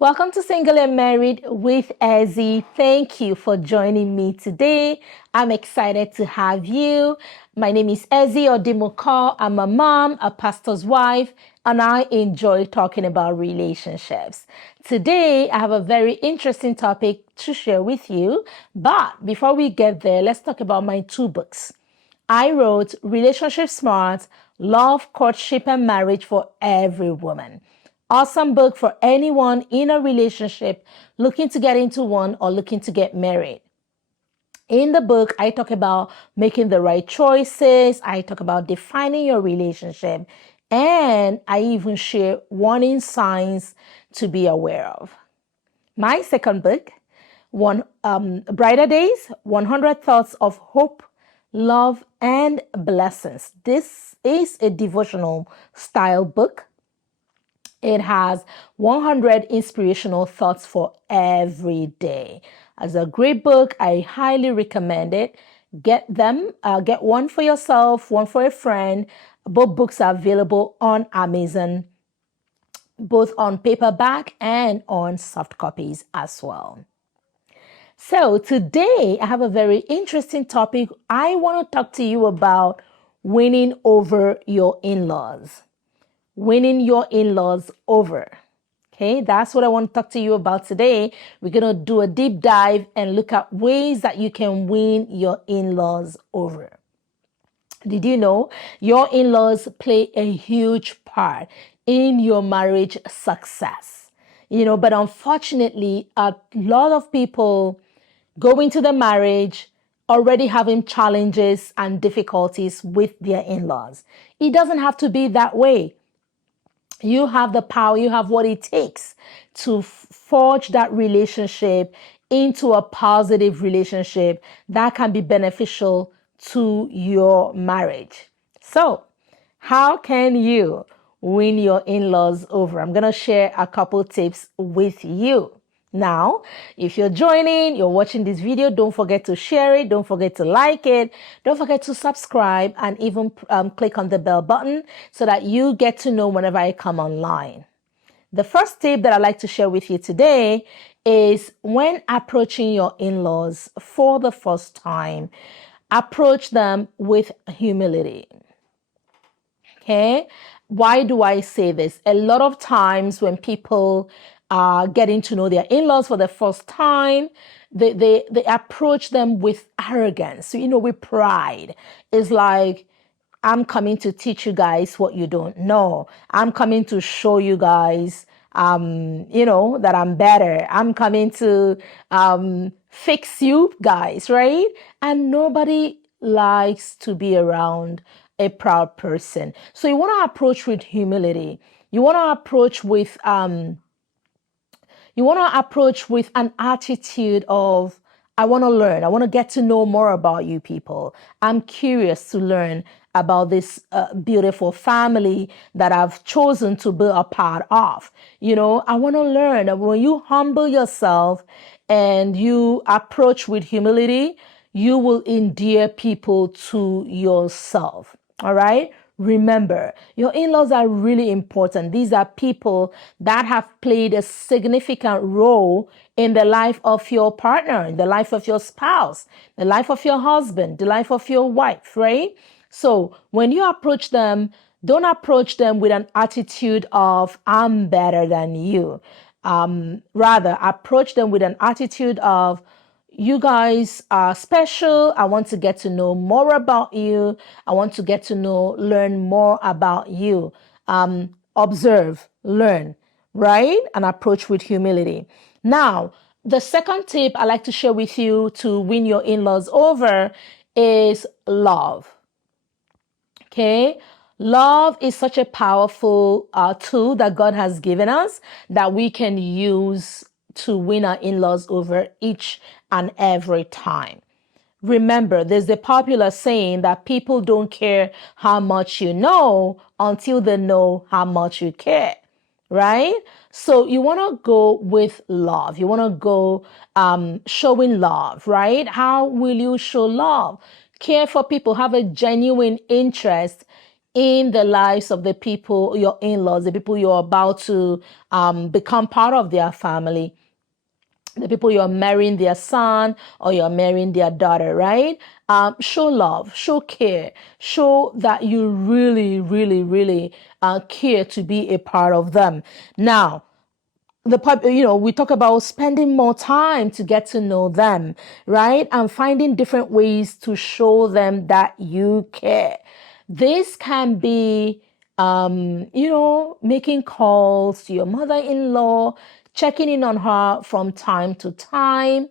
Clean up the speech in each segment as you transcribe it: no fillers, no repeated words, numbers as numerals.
Welcome to Single and Married with Ezzy. Thank you for joining me today. I'm excited to have you. My name is Ezzy Odimoko. I'm a mom, a pastor's wife, and I enjoy talking about relationships. Today, I have a very interesting topic to share with you. But before we get there, let's talk about my two books. I wrote Relationship Smart, Love, Courtship, and Marriage for Every Woman. Awesome book for anyone in a relationship looking to get into one or looking to get married. In the book, I talk about making the right choices. I talk about defining your relationship. And I even share warning signs to be aware of. My second book, Brighter Days, 100 Thoughts of Hope, Love, and Blessings. This is a devotional style book. It has 100 inspirational thoughts for every day. As a great book, I highly recommend it. Get them. Get one for yourself, one for a friend. Both books are available on Amazon, both on paperback and on soft copies as well. So today I have a very interesting topic. I want to talk to you about winning over your in-laws. Winning your in-laws over. Okay, that's what I want to talk to you about today. We're going to do a deep dive and look at ways that you can win your in-laws over. Did you know your in-laws play a huge part in your marriage success? But unfortunately, a lot of people go into the marriage already having challenges and difficulties with their in-laws. It doesn't have to be that way. You have the power, you have what it takes to forge that relationship into a positive relationship that can be beneficial to your marriage. So, how can you win your in-laws over? I'm going to share a couple tips with you. Now, if you're joining, you're watching this video, don't forget to share it. Don't forget to like it. Don't forget to subscribe and even click on the bell button so that you get to know whenever I come online. The first tip that I'd like to share with you today is when approaching your in-laws for the first time, approach them with humility. Okay? Why do I say this? A lot of times when people are getting to know their in-laws for the first time, they approach them with arrogance, with pride. It's like, I'm coming to teach you guys what you don't know. I'm coming to show you guys, that I'm better. I'm coming to fix you guys, right? And nobody likes to be around a proud person. So you want to approach with humility. You want to approach with an attitude of, I want to learn. I want to get to know more about you people. I'm curious to learn about this beautiful family that I've chosen to be a part of. I want to learn. And when you humble yourself and you approach with humility, you will endear people to yourself. All right? Remember, your in-laws are really important. These are people that have played a significant role in the life of your partner, in the life of your spouse, the life of your husband, the life of your wife, right? So when you approach them, don't approach them with an attitude of, I'm better than you. Rather, approach them with an attitude of, you guys are special. I want to get to know more about you. I want to get to learn more about you. Observe, learn, right? And approach with humility. Now, the second tip I like to share with you to win your in-laws over is love. Okay? Love is such a powerful tool that God has given us that we can use to win our in-laws over each and every time. Remember, there's a popular saying that people don't care how much you know until they know how much you care, right? So you want to go with love. You want to go showing love, right? How will you show love? Care for people, have a genuine interest in the lives of the people, your in-laws, the people you're about to become part of their family, the people you're marrying their son or you're marrying their daughter, right? Show love, show care, show that you really, really, really care to be a part of them. Now, we talk about spending more time to get to know them, right? And finding different ways to show them that you care. This can be, making calls to your mother-in-law, checking in on her from time to time,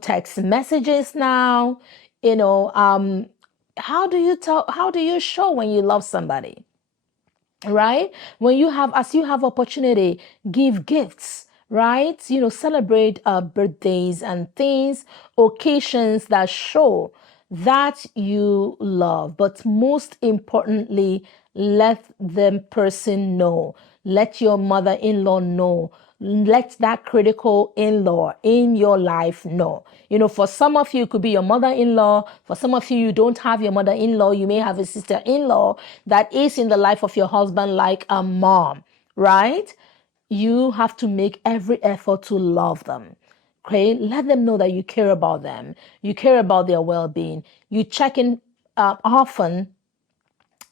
text messages now, how do you show when you love somebody? Right? As you have opportunity, give gifts, right? Celebrate birthdays and things, occasions that show that you love. But most importantly, let the person know. Let your mother-in-law know. Let that critical in-law in your life know. For some of you, it could be your mother-in-law. For some of you, you don't have your mother-in-law. You may have a sister-in-law that is in the life of your husband like a mom, right? You have to make every effort to love them. Okay? Let them know that you care about them. You care about their well-being. You check in often.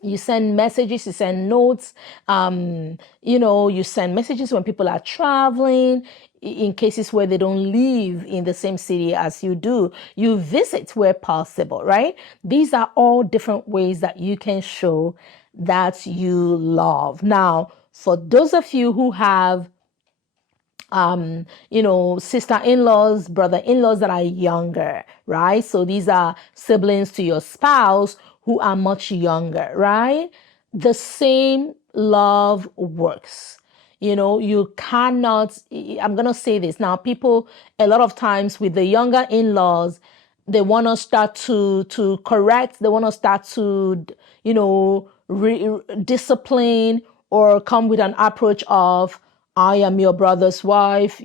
You send messages, you send notes, you send messages when people are traveling, in cases where they don't live in the same city as you do. You visit where possible, right? These are all different ways that you can show that you love. Now, for those of you who have sister-in-laws, brother-in-laws that are younger, right? So these are siblings to your spouse who are much younger, right? The same love works. You cannot, I'm going to say this now, people, a lot of times with the younger in-laws, they want to start to correct, they want to start to, discipline or come with an approach of, I am your brother's wife,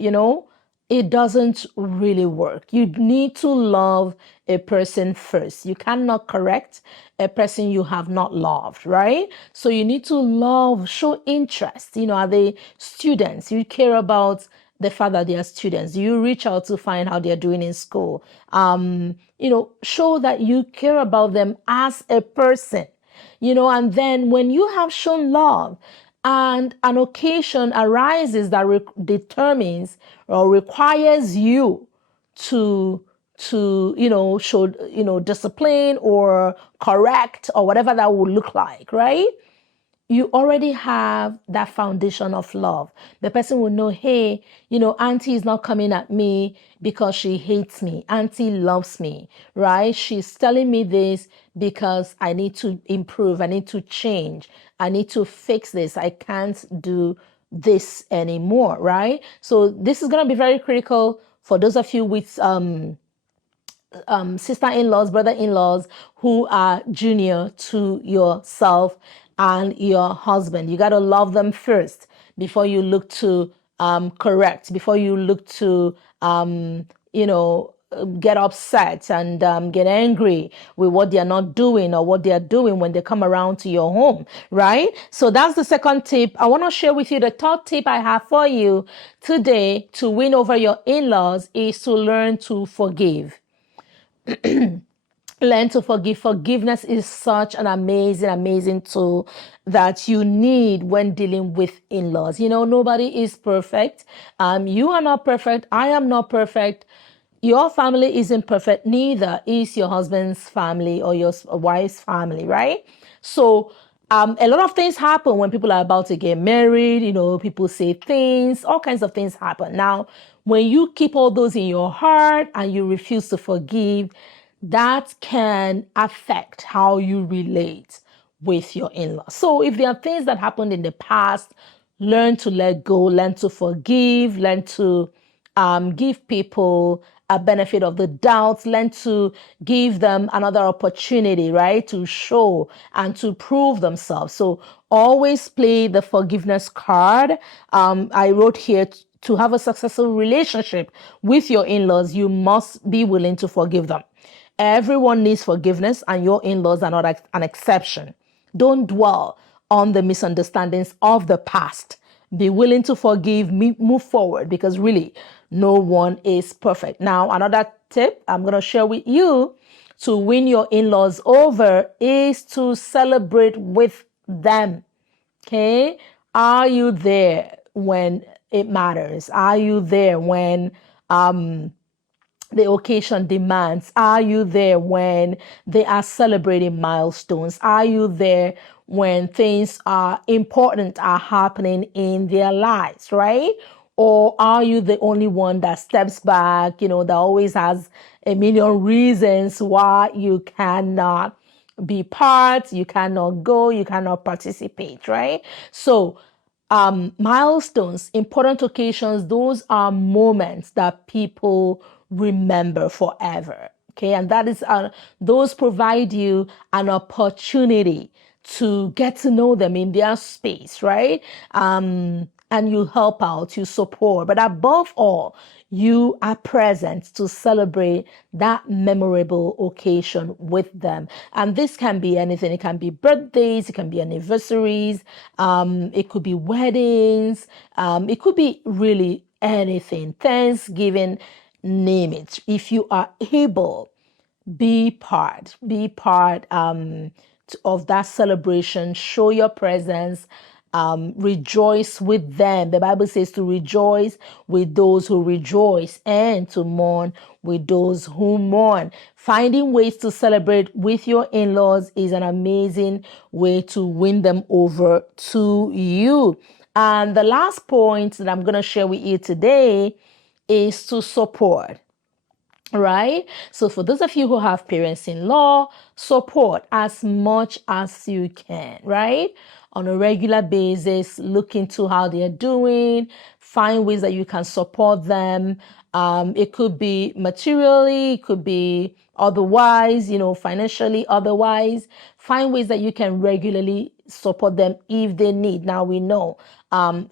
it doesn't really work. You need to love a person first. You cannot correct a person you have not loved, right? So you need to love, show interest. Are they students? You care about the fact that they are students. You reach out to find how they're doing in school. Show that you care about them as a person, and then when you have shown love, and an occasion arises that determines or requires you to show discipline or correct or whatever that would look like, right? You already have that foundation of love. The person will know, hey, auntie is not coming at me because she hates me. Auntie loves me, right? She's telling me this because I need to improve. I need to change. I need to fix this. I can't do this anymore, right? So this is going to be very critical for those of you with sister-in-laws, brother-in-laws who are junior to yourself and your husband. You got to love them first before you look to correct, before you look to, get upset and get angry with what they're not doing or what they're doing when they come around to your home, right? So that's the second tip. I want to share with you the third tip I have for you today to win over your in-laws is to learn to forgive. Learn to forgive. Forgiveness is such an amazing tool that you need when dealing with in-laws. Nobody is perfect. You are not perfect. I am not perfect. Your family isn't perfect. Neither is your husband's family or your wife's family, right? So a lot of things happen when people are about to get married. People say things, all kinds of things happen. Now, when you keep all those in your heart and you refuse to forgive, that can affect how you relate with your in-laws. So if there are things that happened in the past, learn to let go, learn to forgive, learn to give people a benefit of the doubt, learn to give them another opportunity, right, to show and to prove themselves. So always play the forgiveness card. I wrote here, to have a successful relationship with your in-laws, you must be willing to forgive them. Everyone needs forgiveness, and your in-laws are not an exception. Don't dwell on the misunderstandings of the past. Be willing to forgive, move forward, because really no one is perfect. Now, another tip I'm going to share with you to win your in-laws over is to celebrate with them. Okay? Are you there when it matters? Are you there when the occasion demands? Are you there when they are celebrating milestones? Are you there when things are important are happening in their lives, right? Or are you the only one that steps back, that always has a million reasons why you cannot be part, you cannot go, you cannot participate, right? So milestones, important occasions, those are moments that people remember forever. Okay, and that is those provide you an opportunity to get to know them in their space, right? And you help out, you support, but above all, you are present to celebrate that memorable occasion with them. And this can be anything. It can be birthdays, it can be anniversaries, it could be weddings, it could be really anything. Thanksgiving, name it. If you are able, be part of that celebration. Show your presence. Rejoice with them. The Bible says to rejoice with those who rejoice and to mourn with those who mourn. Finding ways to celebrate with your in-laws is an amazing way to win them over to you. And the last point that I'm going to share with you today is to support. Right? So for those of you who have parents-in-law, support as much as you can, right? On a regular basis, look into how they're doing, find ways that you can support them. It could be materially, it could be otherwise, financially, otherwise. Find ways that you can regularly support them if they need. Now we know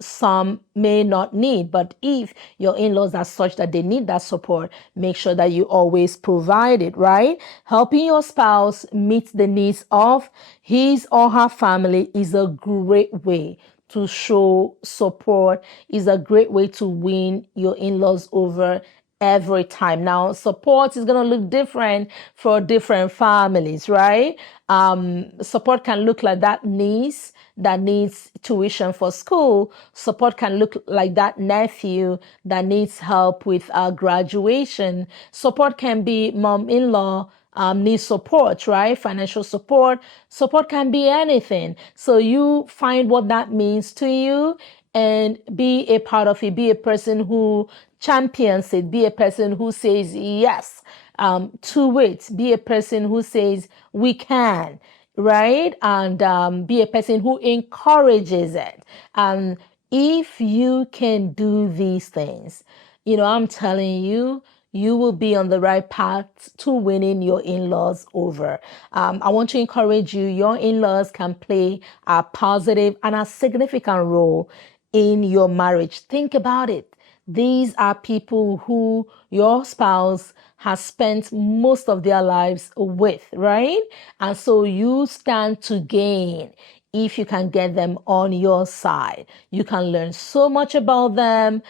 some may not need, but if your in-laws are such that they need that support, make sure that you always provide it, right? Helping your spouse meet the needs of his or her family is a great way to show support, is a great way to win your in-laws over every time. Now, support is going to look different for different families, right? Support can look like that niece that needs tuition for school. Support can look like that nephew that needs help with graduation. Support can be mom-in-law needs support, right? Financial support. Support can be anything. So you find what that means to you and be a part of it. Be a person who champions it. Be a person who says yes to it. Be a person who says we can, right? And be a person who encourages it. And if you can do these things, I'm telling you, you will be on the right path to winning your in-laws over. I want to encourage you, your in-laws can play a positive and a significant role in your marriage. Think about it. These are people who your spouse has spent most of their lives with, right? And so you stand to gain if you can get them on your side. You can learn so much about them,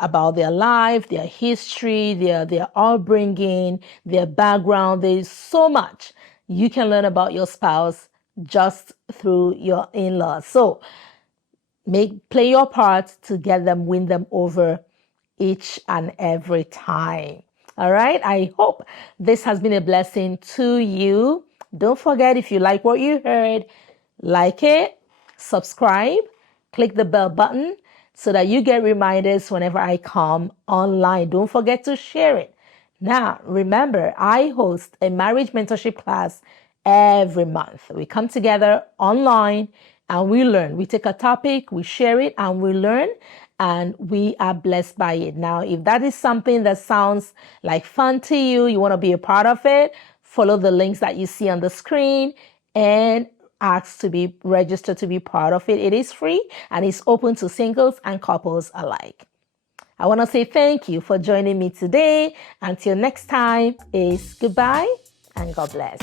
about their life, their history, their upbringing, their background. There's so much you can learn about your spouse just through your in-laws. So play your part to get them, win them over each and every time. All right. I hope this has been a blessing to you. Don't forget, if you like what you heard, like it, subscribe, click the bell button so that you get reminders whenever I come online. Don't forget to share it. Now, remember, I host a marriage mentorship class every month. We come together online and we learn. We take a topic, we share it, and we learn, and we are blessed by it. Now, if that is something that sounds like fun to you, you want to be a part of it, follow the links that you see on the screen and ask to be registered to be part of it. It is free and it's open to singles and couples alike. I want to say thank you for joining me today. Until next time, is goodbye and God bless.